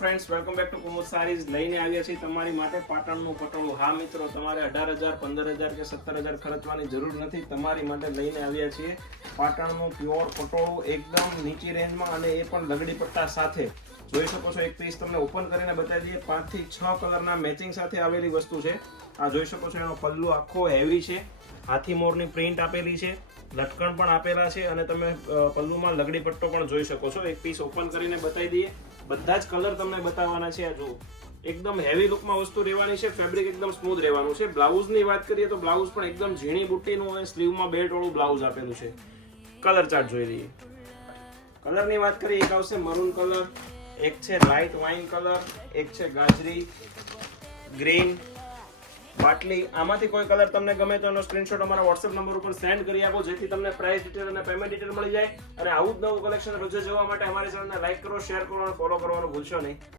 Friends welcome back to Kumud sarees લઈને આવ્યા છીએ તમારી માટે પાટણનું પટોળું. હા મિત્રો, તમારે 18,000 15,000 કે 17,000 ખર્ચવાની જરૂર નથી. તમારી માટે લઈને આવ્યા છીએ પાટણનું પ્યોર પટોળું, એકદમ નીચી રેન્જમાં, અને એ પણ લગડી પટ્ટા સાથે. જોઈ શકો છો, એક પીસ તમને ઓપન કરીને બતાવી દઈએ. 5 થી 6 કલરના મેચિંગ સાથે આવેલી વસ્તુ છે. આ જોઈ શકો છો, એનો પલ્લુ આખો હેવી છે, હાથી મોરની પ્રિન્ટ આપેલી છે, લટકણ પણ આપેલા છે, અને તમે પલ્લુમાં લગડી પટ્ટો પણ જોઈ શકો છો. એક પીસ ઓપન કરીને બતાવી દઈએ. બધા જ કલર તમને બતાવવાના છે. આ જુઓ, એકદમ હેવી લુકમાં વસ્તુ રહેવાની છે. ફેબ્રિક એકદમ સ્મૂથ રહેવાનું છે. બ્લાઉઝની વાત કરીએ તો બ્લાઉઝ પણ એકદમ ઝીણી બુટ્ટીનું અને સ્લીવમાં બેલ્ટ વાળું બ્લાઉઝ આપેલું છે. કલર ચાર્ટ જોઈ લઈએ. કલરની વાત કરીએ, એક આવશે મરૂન કલર, એક છે લાઇટ વાઇન કલર, એક છે ગાજરી, ગ્રીન, બાટલી. આમાંથી કોઈ કલર તમને ગમે તો એનો સ્ક્રીનશોટ અમારા વોટ્સએપ નંબર ઉપર સેન્ડ કરી આપો, જેથી તમને પ્રાઇસ ડિટેલ અને પેમેન્ટ ડિટેલ મળી જાય. અને આવું જ નવું કલેક્શન રોજ જોવા માટે અમારી ચેનલને લાઈક કરો, શેર કરો અને ફોલો કરવાનું ભૂલશો નહીં.